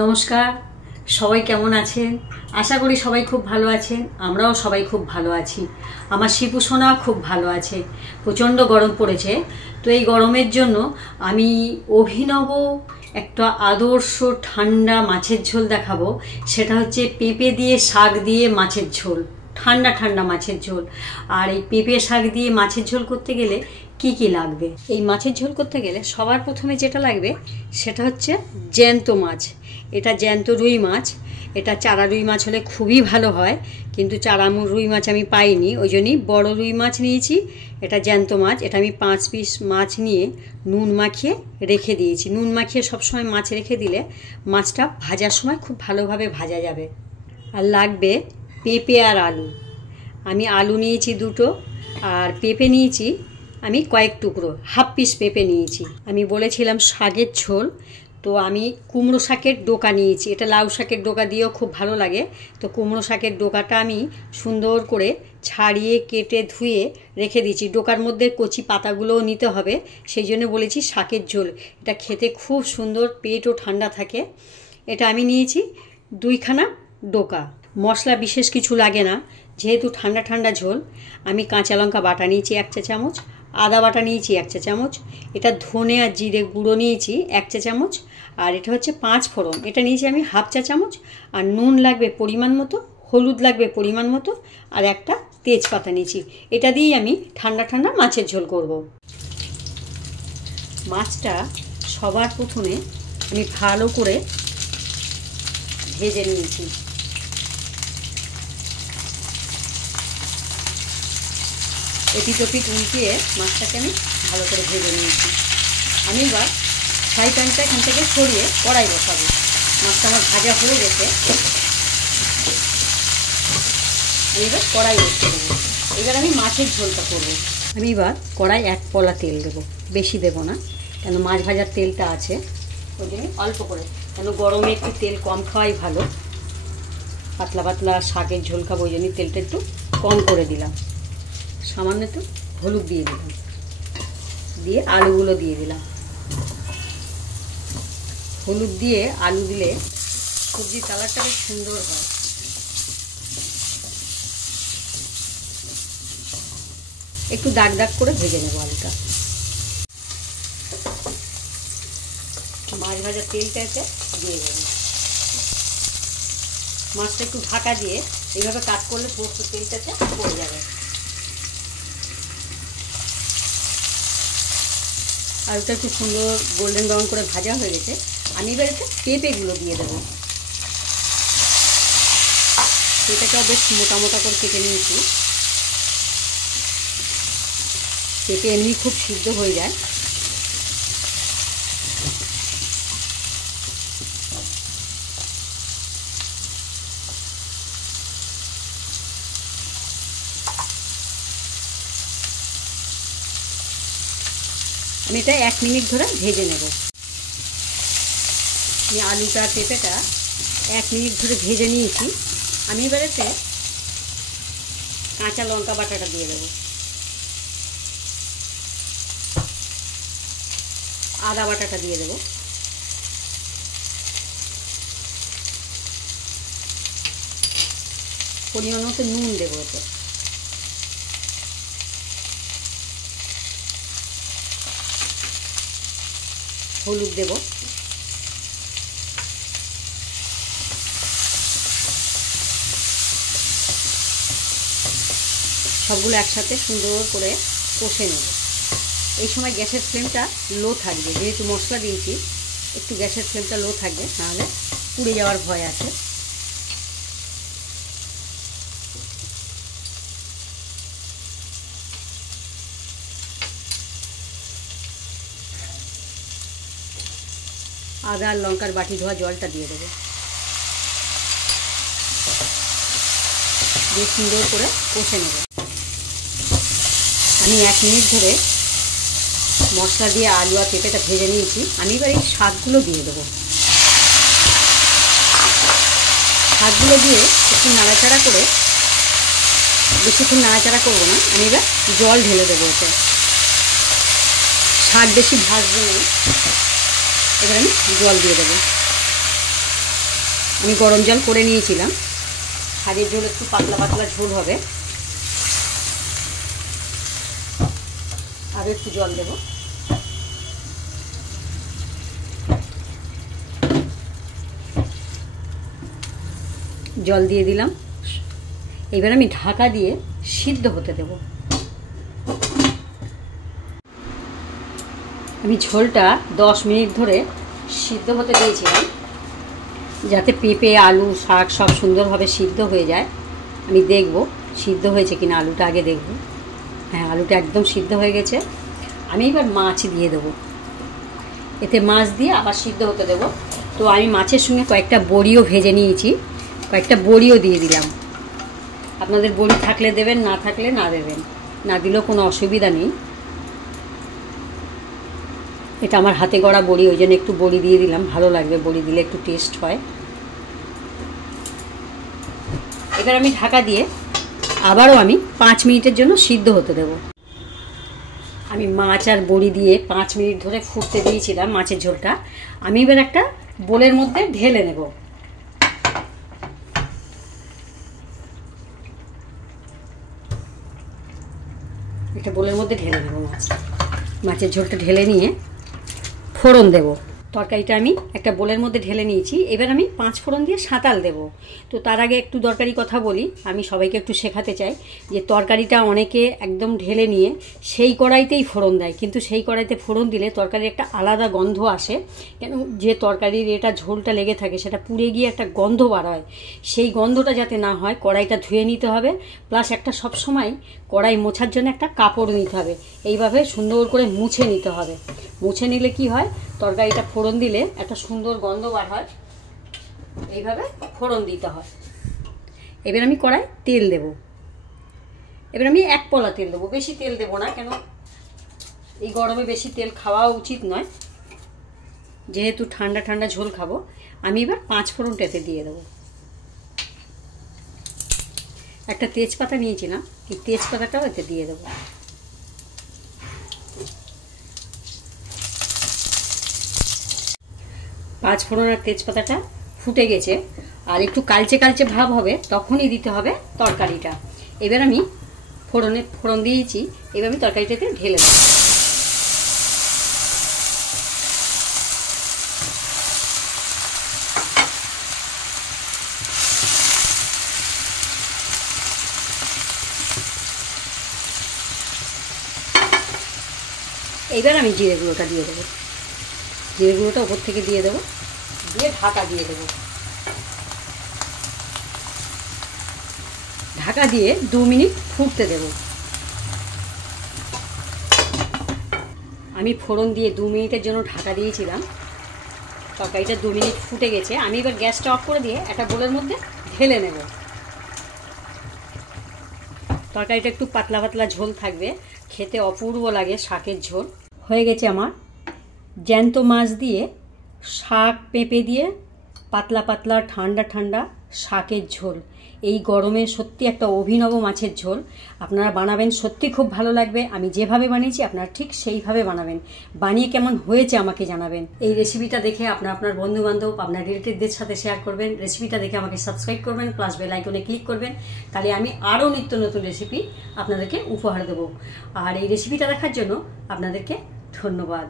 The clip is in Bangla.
নমস্কার, সবাই কেমন আছেন? আশা করি সবাই খুব ভালো আছেন। আমরাও সবাই খুব ভালো আছি। আমার শিপু সোনা খুব ভালো আছে। প্রচণ্ড গরম পড়েছে, তো এই গরমের জন্য আমি অভিনব একটা আদর্শ ঠান্ডা মাছের ঝোল দেখাবো। সেটা হচ্ছে পেঁপে দিয়ে শাক দিয়ে মাছের ঝোল, ঠান্ডা ঠান্ডা মাছের ঝোল। আর এই পেঁপে শাক দিয়ে মাছের ঝোল করতে গেলে কি কি লাগবে? এই মাছের ঝোল করতে গেলে সবার প্রথমে যেটা লাগবে সেটা হচ্ছে জ্যান্ত মাছ। এটা জ্যান্ত রুই মাছ। এটা চারা রুই মাছ হলে খুবই ভালো হয়, কিন্তু চারা রুই মাছ আমি পাইনি, ওই জন্যই বড় রুই মাছ নিয়েছি। এটা জ্যান্ত মাছ। এটা আমি 5 পিস মাছ নিয়ে নুন মাখিয়ে রেখে দিয়েছি। নুন মাখিয়ে সবসময় মাছ রেখে দিলে মাছটা ভাজার সময় খুব ভালোভাবে ভাজা যাবে। আর লাগবে পেঁপে আর আলু। আমি আলু নিয়েছি 2টো, আর পেঁপে নিয়েছি আমি কয়েক টুকরো, হাফ পিস পেঁপে নিয়েছি। আমি বলেছিলাম শাকের ঝোল, তো আমি কুমড়ো শাকের ডোকা নিয়েছি। এটা লাউ শাকের ডোকা দিয়েও খুব ভালো লাগে। তো কুমড়ো শাকের ডোকাটা আমি সুন্দর করে ছাড়িয়ে কেটে ধুয়ে রেখে দিয়েছি। ডোকার মধ্যে কচি পাতাগুলোও নিতে হবে, সেই জন্য বলেছি শাকের ঝোল। এটা খেতে খুব সুন্দর, পেটও ঠান্ডা থাকে। এটা আমি নিয়েছি 2খানা ডোকা। মশলা বিশেষ কিছু লাগে না, যেহেতু ঠান্ডা ঠান্ডা ঝোল। আমি কাঁচা লঙ্কা বাটা নিয়েছি 1 চা চামচ, আদা বাটা নিয়েছি 1 চা চামচ, এটা ধনে আর জিরে গুঁড়ো নিয়েছি 1 চা চামচ, আর এটা হচ্ছে 5 ফোড়ন, এটা নিয়েছি আমি হাফ চা চামচ। আর নুন লাগবে পরিমাণ মতো, হলুদ লাগবে পরিমাণ মতো, আর একটা তেজপাতা নিয়েছি। এটা দিয়েই আমি ঠান্ডা ঠান্ডা মাছের ঝোল করব। মাছটা সবার প্রথমে আমি ভালো করে ভেজে নিয়েছি। এপিট ওপিট উল্টিয়ে মাছটাকে আমি ভালো করে ভেজে নিয়েছি। আমি এবার ফ্রাই প্যানটা এখান থেকে সরিয়ে কড়াই বসাবো। মাছটা আমার ভাজা হয়ে গেছে, আমি এবার কড়াই বসিয়ে দেবো। এবার আমি মাছের ঝোলটা করবো। আমি এবার কড়াই 1 পলা তেল দেবো, বেশি দেবো না, কেন মাছ ভাজার তেলটা আছে, ওই জন্য অল্প করে। কেন গরমে একটু তেল কম খাওয়াই ভালো। পাতলা পাতলা শাকের ঝোল খাবো, ওই জন্য তেলটা একটু কম করে দিলাম। সামান্য একটু হলুদ দিয়ে দিলাম, দিয়ে আলুগুলো দিয়ে দিলাম। হলুদ দিয়ে আলু দিলে সবজির কালারটা বেশ সুন্দর হয়। একটু দাগ দাগ করে ভেজে নেবো আলুটা। মাছ ভাজার তেলটাতে দিয়ে দেবো। মাছটা একটু ঢাকা দিয়ে এইভাবে কাট করলে সমস্ত তেলটাতে পড়ে যাবে। আলুটা একটু সুন্দর গোল্ডেন ব্রাউন করে ভাজা হয়ে গেছে। আমি এবার এতে পেঁপেগুলো দিয়ে দেবো। পেঁপেটাও বেশ মোটা মোটা করে কেটে নিয়েছি। পেঁপে এমনি খুব সিদ্ধ হয়ে যায়। আমি এটা 1 মিনিট ধরে ভেজে নেব। আমি আলুটা পেঁপেটা 1 মিনিট ধরে ভেজে নিয়েছি। আমি এবার এতে কাঁচা লঙ্কা বাটাটা দিয়ে দেবো, আদা বাটাটা দিয়ে দেবো, পরিমাণ মতো নুন দেবো এতে, হলুদ দেব, সবগুলো একসাথে সুন্দর করে কষে নেব। এই সময় গ্যাসের ফ্লেমটা লো থাকবে, যেহেতু মশলা দিয়েছি একটু গ্যাসের ফ্লেমটা লো থাকবে, নাহলে পুড়ে যাওয়ার ভয় আছে। আদা আর লঙ্কার বাটি ধোয়া জলটা দিয়ে দেবো, দিয়ে সুন্দর করে কষে নেব। আমি 1 মিনিট ধরে মশলা দিয়ে আলু আর পেঁপেটা ভেজে নিয়েছি। আমি এবার এই শাকগুলো দিয়ে দেবো। শাকগুলো দিয়ে একটু নাড়াচাড়া করে, বেশিক্ষণ নাড়াচাড়া করবো না, আমি এবার জল ঢেলে দেবো এতে। শাক বেশি ভাজবো না, এবার আমি জল দিয়ে দেবো। আমি গরম জল করে নিয়েছিলাম। শাকের ঝোল একটু পাতলা পাতলা ঝোল হবে। আরও একটু জল দেব। জল দিয়ে দিলাম। এবার আমি ঢাকা দিয়ে সিদ্ধ হতে দেব। আমি ঝোলটা 10 মিনিট ধরে সিদ্ধ হতে দিয়েছিলাম, যাতে পেঁপে আলু শাক সব সুন্দরভাবে সিদ্ধ হয়ে যায়। আমি দেখব সিদ্ধ হয়েছে কিনা, আলুটা আগে দেখব। হ্যাঁ, আলুটা একদম সিদ্ধ হয়ে গেছে। আমি এবার মাছ দিয়ে দেবো। এতে মাছ দিয়ে আবার সিদ্ধ হতে দেব। তো আমি মাছের সঙ্গে কয়েকটা বড়িও ভেজে নিয়েছি, কয়েকটা বড়িও দিয়ে দিলাম। আপনাদের বড়ি থাকলে দেবেন, না থাকলে না দেবেন, না দিলেও কোনো অসুবিধা নেই। এটা আমার হাতে গড়া বড়ি, ওই জন্য একটু বড়ি দিয়ে দিলাম, ভালো লাগবে, বড়ি দিলে একটু টেস্ট হয়। এবার আমি ঢাকা দিয়ে আবারও আমি 5 মিনিটের জন্য সিদ্ধ হতে দেব। আমি মাছ আর বড়ি দিয়ে 5 মিনিট ধরে ফুটতে দিয়েছিলাম মাছের ঝোলটা। আমি এবার একটা বোলের মধ্যে ঢেলে নেব। একটা বোলের মধ্যে ঢেলে নেব মাছের ঝোলটা ঢেলে নিয়ে ফোড়ন দেব। তরকারিটা আমি একটা বোলের মধ্যে ঢেলে নিয়েছি। এবার আমি 5 ফোড়ন দিয়ে সাঁতাল দেব। তো তার আগে একটু দরকারি কথা বলি, আমি সবাইকে একটু শেখাতে চাই যে তরকারিটা অনেকে একদম ঢেলে নিয়ে সেই কড়াইতেই ফোড়ন দেয়, কিন্তু সেই কড়াইতে ফোড়ন দিলে তরকারির একটা আলাদা গন্ধ আসে। কেন, যে তরকারির এটা ঝোলটা লেগে থাকে সেটা পুড়ে গিয়ে একটা গন্ধ বার হয়। সেই গন্ধটা যাতে না হয় কড়াইটা ধুয়ে নিতে হবে, প্লাস একটা সবসময় কড়াই মোছার জন্য একটা কাপড় নিতে হবে। এইভাবে সুন্দর করে মুছে নিতে হবে। মুছে নিলে কি হয়, তরকারিটা ফোড়ন দিলে একটা সুন্দর গন্ধ বার হয়। এইভাবে ফোড়ন দিতে হয়। এবার আমি কড়াই তেল দেব। এবার আমি 1 পলা তেল দেবো, বেশি তেল দেবো না, কেন এই গরমে বেশি তেল খাওয়া উচিত নয়, যেহেতু ঠান্ডা ঠান্ডা ঝোল খাবো। আমি এবার 5 ফোড়নটাতে দিয়ে দেবো। একটা তেজপাতা নিয়েছিলাম, এই তেজপাতাটাও এতে দিয়ে দেবো। পাঁচ ফোড়ন আর তেজপাতাটা ফুটে গেছে, আর একটু কালচে কালচে ভাব হবে, তখনই দিতে হবে তরকারিটা। এবার আমি ফোড়ন দিয়েছি, এবার আমি তরকারিটাতে ঢেলে দেবো। এবার আমি জিরে গুঁড়োটা দিয়ে দেবো। জিরে গুঁড়োটা ওপর থেকে দিয়ে দেবো, দিয়ে ঢাকা দিয়ে দেবো। ঢাকা দিয়ে 2 মিনিট ফুটতে দেব। আমি ফোড়ন দিয়ে 2 মিনিটের জন্য ঢাকা দিয়েছিলাম। তরকারিটা 2 মিনিট ফুটে গেছে। আমি এবার গ্যাসটা অফ করে দিয়ে একটা বোলের মধ্যে ঢেলে নেব। তরকারিটা একটু পাতলা পাতলা ঝোল থাকবে, খেতে অপূর্ব লাগে শাকের ঝোল। হয়ে গেছে আমার জ্যান্ত মাছ দিয়ে শাক পেঁপে দিয়ে পাতলা পাতলা ঠান্ডা ঠান্ডা শাকের ঝোল। এই গরমে সত্যি একটা অভিনব মাছের ঝোল। আপনারা বানাবেন, সত্যি খুব ভালো লাগবে। আমি যেভাবে বানিয়েছি আপনারা ঠিক সেইভাবে বানাবেন। বানিয়ে কেমন হয়েছে আমাকে জানাবেন। এই রেসিপিটা দেখে আপনার বন্ধুবান্ধব, আপনার রিলেটিভদের সাথে শেয়ার করবেন। রেসিপিটা দেখে আমাকে সাবস্ক্রাইব করবেন, প্লাস বেল আইকনে ক্লিক করবেন। তাহলে আমি আরও নিত্য নতুন রেসিপি আপনাদেরকে উপহার দেবো। আর এই রেসিপিটা দেখার জন্য আপনাদেরকে ধন্যবাদ।